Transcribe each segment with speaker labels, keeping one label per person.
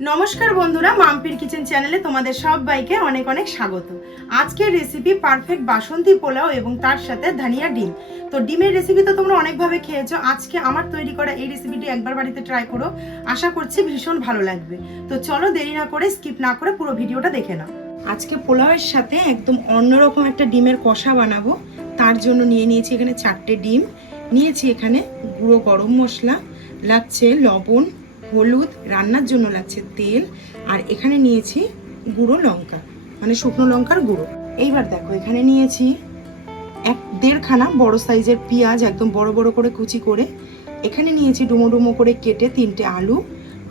Speaker 1: নমস্কার বন্ধুরা, মাম্পির কিচেন চ্যানেলে তোমাদের সবাইকে অনেক অনেক স্বাগত। আজকের রেসিপি পারফেক্ট বাসন্তী পোলাও এবং তার সাথে ধনিয়া ডিম। তো ডিমের রেসিপি তো তোমরা অনেকভাবে খেয়েছো, আজকে আমার তৈরি করা এই রেসিপিটি একবার বাড়িতে ট্রাই করো, আশা করছি ভীষণ ভালো লাগবে। তো চলো দেরি না করে স্কিপ না করে পুরো ভিডিওটা দেখে নাও। আজকে পোলাওয়ের সাথে একদম অন্যরকম একটা ডিমের কষা বানাবো, তার জন্য নিয়ে নিয়েছি এখানে চারটে ডিম, নিয়েছি এখানে গুঁড়ো গরম মশলা, লাগছে লবণ হলুদ, রান্নার জন্য লাগছে তেল, আর এখানে নিয়েছি গুঁড়ো লঙ্কা মানে শুকনো লঙ্কার গুঁড়ো। এইবার দেখো, এখানে নিয়েছি এক দেড়খানা বড় সাইজের পেঁয়াজ, একদম বড় বড় করে কুচি করে। এখানে নিয়েছি ডুমো ডুমো করে কেটে তিনটে আলু।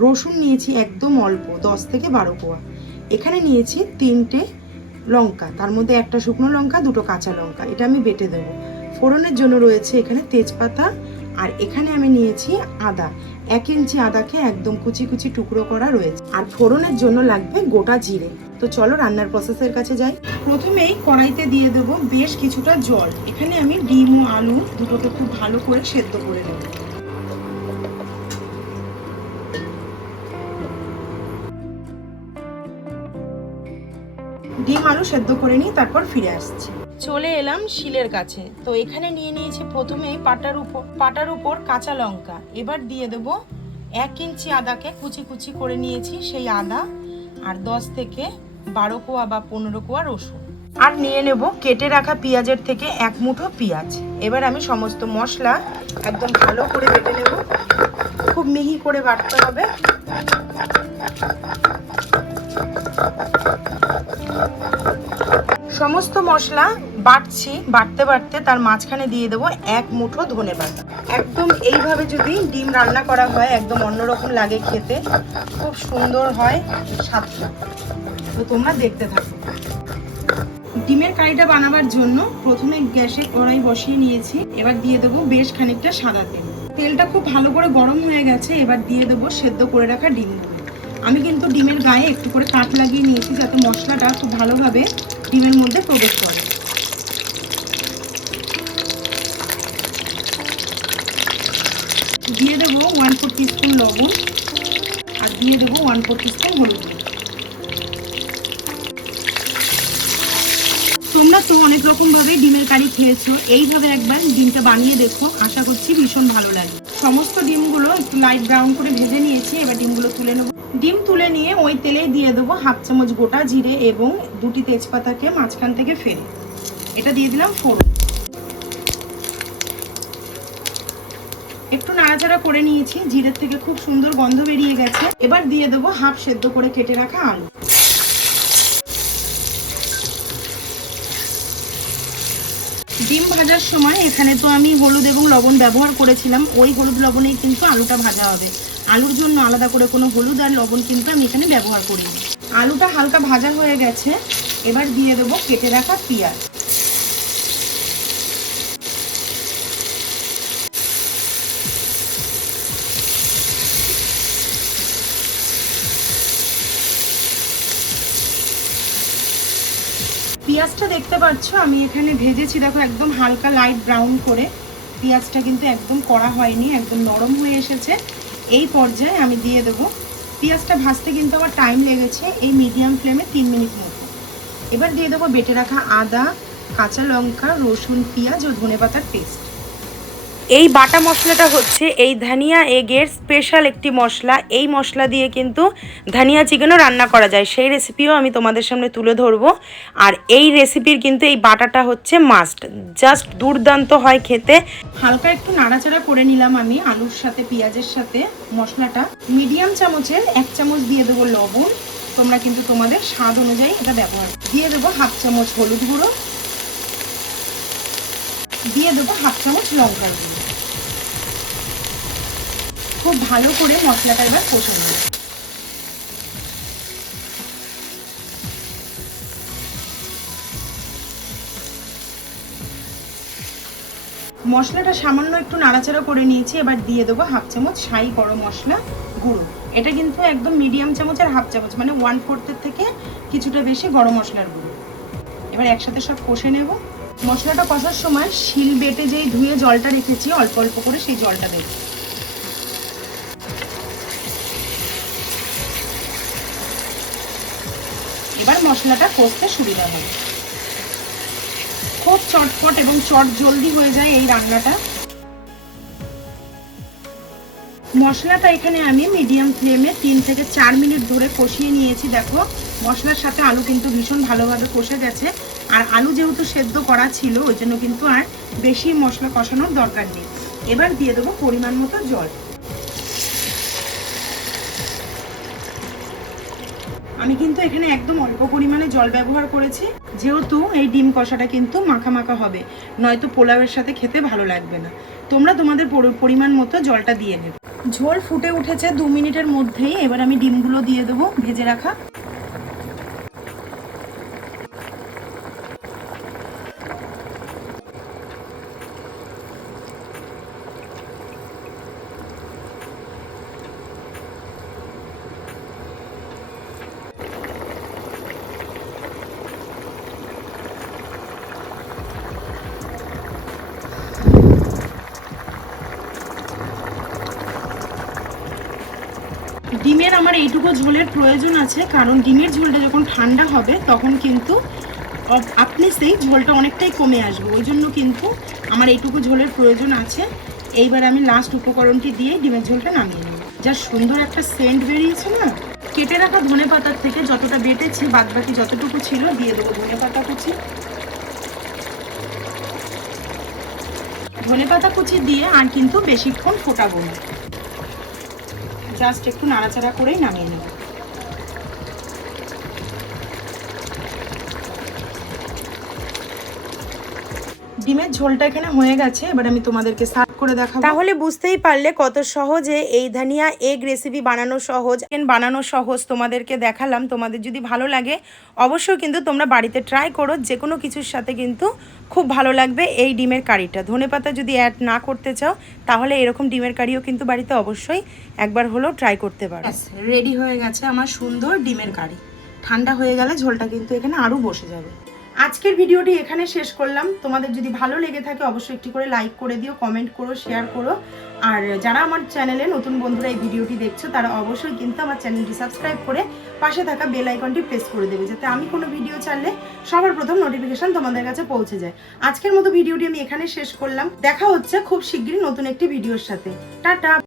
Speaker 1: রসুন নিয়েছি একদম অল্প, দশ থেকে বারো কোয়া। এখানে নিয়েছি তিনটে লঙ্কা, তার মধ্যে একটা শুকনো লঙ্কা, দুটো কাঁচা লঙ্কা, এটা আমি বেটে দেবো। ফোড়নের জন্য রয়েছে এখানে তেজপাতা আর এখানে আমি নিয়েছি আদা। এক ইঞ্চি আদাকে একদম কুচি কুচি টুকরো করা রয়েছে। আর ফোড়নের জন্য লাগবে গোটা জিরে। তো চলো রান্নার প্রসেসের কাছে যাই। প্রথমেই কড়াইতে দিয়ে দেবো বেশ কিছুটা জল। এখানে আমি ডিম ও আলু দুটোকে খুব ভালো করে সেদ্ধ করে নেব। ডিম আলু সেদ্ধ করে নিই তারপর ফিরে আসছি। চলে এলাম শিলের কাছে। তো এখানে নিয়ে নিয়েছি প্রথমেই পাটার উপর পাটার উপর কাঁচা লঙ্কা। এবার দিয়ে দেবো এক ইঞ্চি আদাকে কুচি কুচি করে নিয়েছি সেই আদা আর দশ থেকে বারো কোয়া বা পনেরো কোয়া রসুন। আর নিয়ে নেব কেটে রাখা পেঁয়াজের থেকে এক মুঠো পেঁয়াজ। এবার আমি সমস্ত মশলা একদম ভালো করে বেটে নেব। খুব মিহি করে বাটতে হবে। সমস্ত মশলা বাটছি, বাটতে বাটতে তার মাঝখানে দিয়ে দেবো এক মুঠো ধনে পাতা। একদম এইভাবে যদি ডিম রান্না করা হয়, একদম অন্যরকম লাগে খেতে, খুব সুন্দর হয়, স্বাদটা। তো তোমরা দেখতে থাকো। ডিমের কারিটা বানাবার জন্য প্রথমে গ্যাসে কড়াই বসিয়ে নিয়েছি। এবার দিয়ে দেবো বেশ খানিকটা সাদা তেল। তেলটা খুব ভালো করে গরম হয়ে গেছে, এবার দিয়ে দেবো সেদ্ধ করে রাখা ডিমগুলো। আমি কিন্তু ডিমের গায়ে একটু করে কাট লাগিয়ে নিয়েছি যাতে মশলাটা খুব ভালোভাবে ডিমের মধ্যে প্রবেশ করে। দিয়ে দেবো ওয়ান ফোর টিস্পুন লবণ আর দিয়ে দেবো ওয়ান ফোর টিস্পুন হলুদ তোমরা তো অনেক রকম ভাবে ডিমের কারি খেয়েছো, এইভাবে একবার ডিমটা বানিয়ে দেখো, আশা করছি ভীষণ ভালো লাগে সমস্ত ডিমগুলো একটু লাইট ব্রাউন করে ভেজে নিয়েছি, এবার ডিমগুলো তুলে নেব। ডিম তুলে নিয়ে ওই তেলে দিয়ে দেবো হাফ চামচ গোটা জিরে এবং দুটি তেজপাতাকে মাঝখান থেকে ফেলে। এটা দিয়ে দিলাম ফোড়ন। একটু নাড়াচাড়া করে নিয়েছি, জিরের থেকে খুব সুন্দর গন্ধ বেরিয়ে গেছে। এবার দিয়ে দেবো হাফ সেদ্ধ করে কেটে রাখা আলু। ডিম ভাজার সময় এখানে তো আমি হলুদ এবং লবণ ব্যবহার করেছিলাম, ওই হলুদ লবণেই কিন্তু আলুটা ভাজা হবে। আলুর জন্য আলাদা করে কোনো হলুদ আর লবণ কিন্তু আমি এখানে ব্যবহার করিনি। আলুটা হালকা ভাজা হয়ে গেছে, এবার দিয়ে দেবো কেটে রাখা পেঁয়াজ। পেঁয়াজটা দেখতে পাচ্ছ, আমি এখানে ভেজেছি, দেখো একদম হালকা লাইট ব্রাউন করে। পেঁয়াজটা কিন্তু একদম কড়া হয়নি, একদম নরম হয়ে এসেছে। এই পর্যায়ে আমি দিয়ে দেবো। পেঁয়াজটা ভাজতে কিন্তু আমার টাইম লেগেছে এই মিডিয়াম ফ্লেমে তিন মিনিট মতো। এবার দিয়ে দেবো বেটে রাখা আদা, কাঁচা লঙ্কা, রসুন, পেঁয়াজ ও ধনে পাতার পেস্ট এই বাটা মশলাটা হচ্ছে এই ধনিয়া এগের স্পেশাল একটি মশলা। এই মশলা দিয়ে কিন্তু ধনিয়া চিকেনও রান্না করা যায়। সেই রেসিপিও আমি তোমাদের সামনে তুলে ধরবো। আর এই রেসিপির কিন্তু এই বাটাটা হচ্ছে মাস্ট জাস্ট দুর্দান্ত হয় খেতে। হালকা একটু নাড়াচাড়া করে নিলাম আমি আলুর সাথে, পেঁয়াজের সাথে মশলাটা। মিডিয়াম চামচের এক চামচ দিয়ে দেবো লবণ। তোমরা কিন্তু তোমাদের স্বাদ অনুযায়ী এটা ব্যবহার দিয়ে দেবো হাফ চামচ হলুদ গুঁড়ো। দিয়ে দেবো হাফ চামচ লঙ্কার গুঁড়ো। খুব ভালো করে মশলাটা এবার কষে নেব। মশলাটা সামান্য একটু নাড়াচাড়া করে নিয়েছি, এবার দিয়ে দেবো হাফ চামচ ছাই গরম মশলা গুঁড়ো। এটা কিন্তু একদম মিডিয়াম চামচ আর হাফ চামচ মানে ওয়ান ফোর্থের থেকে কিছুটা বেশি গরম মশলার গুঁড়ো। এবার একসাথে সব কষে নেব। মশলাটা কষার সময় শিল বেটে যেই ধুয়ে জলটা রেখেছি, অল্প অল্প করে সেই জলটা দেবো। এবার মশলাটা কষতে সুবিধা হবে। খুব চটপট এবং চট জলদি হয়ে যায় এই রান্নাটা। মশলাটা এখানে আমি মিডিয়াম ফ্লেমে তিন থেকে চার মিনিট ধরে কষিয়ে নিয়েছি, দেখো। মশলার সাথে আলু কিন্তু ভীষণ ভালোভাবে কষে গেছে। আর আলু যেহেতু সেদ্ধ করা ছিল, ওই জন্য কিন্তু আর বেশি মশলা কষানোর দরকার নেই। এবার দিয়ে দেবো পরিমাণ মতো জল। আমি কিন্তু এখানে একদম অল্প পরিমাণে জল ব্যবহার করেছি। যেহেতু এই ডিম কষাটা কিন্তু মাখা মাখা হবে, নয়তো পোলাওয়ের সাথে খেতে ভালো লাগবে না। তোমরা তোমাদের পরিমাণ মতো জলটা দিয়ে নেবে। ঝোল ফুটে উঠেছে দু মিনিটের মধ্যেই। এবার আমি ডিমগুলো দিয়ে দেবো ভেজে রাখা ডিমের আমার এইটুকু ঝোলের প্রয়োজন আছে, কারণ ডিমের ঝোলটা যখন ঠান্ডা হবে, তখন কিন্তু আপনি সেই ঝোলটা অনেকটাই কমে আসবে। ওই জন্য কিন্তু আমার এইটুকু ঝোলের প্রয়োজন আছে। এইবার আমি লাস্ট উপকরণটি দিয়ে ডিমের ঝোলটা নামিয়ে নেব। যা সুন্দর একটা সেন্ট বেরিয়েছে না? কেটে রাখা ধনে পাতার থেকে যতটা বেটেছি বাদ বাকি যতটুকু ছিল, দিয়ে দেবো ধনে পাতা কুচি। ধনে পাতা কুচি দিয়ে আর কিন্তু বেশিক্ষণ ফোটাবো না। জাস্ট একটু নাড়াচাড়া করেই নামিয়ে নেব। ডিমের ঝোলটা এখানে হয়ে গেছে এবার আমি তোমাদেরকে করে দেখাবো। তাহলে বুঝতেই পারলে কত সহজে এই ধানিয়া এগ রেসিপি বানানো সহজ। বানানো সহজ। তোমাদেরকে দেখালাম। তোমাদের যদি ভালো লাগে অবশ্যই কিন্তু তোমরা বাড়িতে ট্রাই করো। যে কোনো কিছুর সাথে কিন্তু খুব ভালো লাগবে এই ডিমের কারিটা। ধনেপাতা যদি অ্যাড না করতে চাও তাহলে এরকম ডিমের কারিও কিন্তু বাড়িতে অবশ্যই একবার হলেও ট্রাই করতে পারো। রেডি হয়ে গেছে আমার সুন্দর ডিমের কারি। ঠান্ডা হয়ে গেলে ঝোলটা কিন্তু এখানে আরও বসে যাবে। আজকের ভিডিওটি এখানে শেষ করলাম। তোমাদের যদি ভালো লেগে থাকে অবশ্যই একটি করে লাইক করে দিও কমেন্ট করো শেয়ার করো। আর যারা আমার চ্যানেলে নতুন বন্ধুরা এই ভিডিওটি দেখছ, তারা অবশ্যই কিন্তু আমার চ্যানেলটি সাবস্ক্রাইব করে পাশে থাকা বেল আইকনটি প্রেস করে দেবে, যাতে আমি কোনো ভিডিও ছাড়লে সবার প্রথম নোটিফিকেশন তোমাদের কাছে পৌঁছে যায়। আজকের মতো ভিডিওটি আমি এখানে শেষ করলাম। দেখা হচ্ছে খুব শীঘ্রই নতুন একটি ভিডিওর সাথে। টাটা!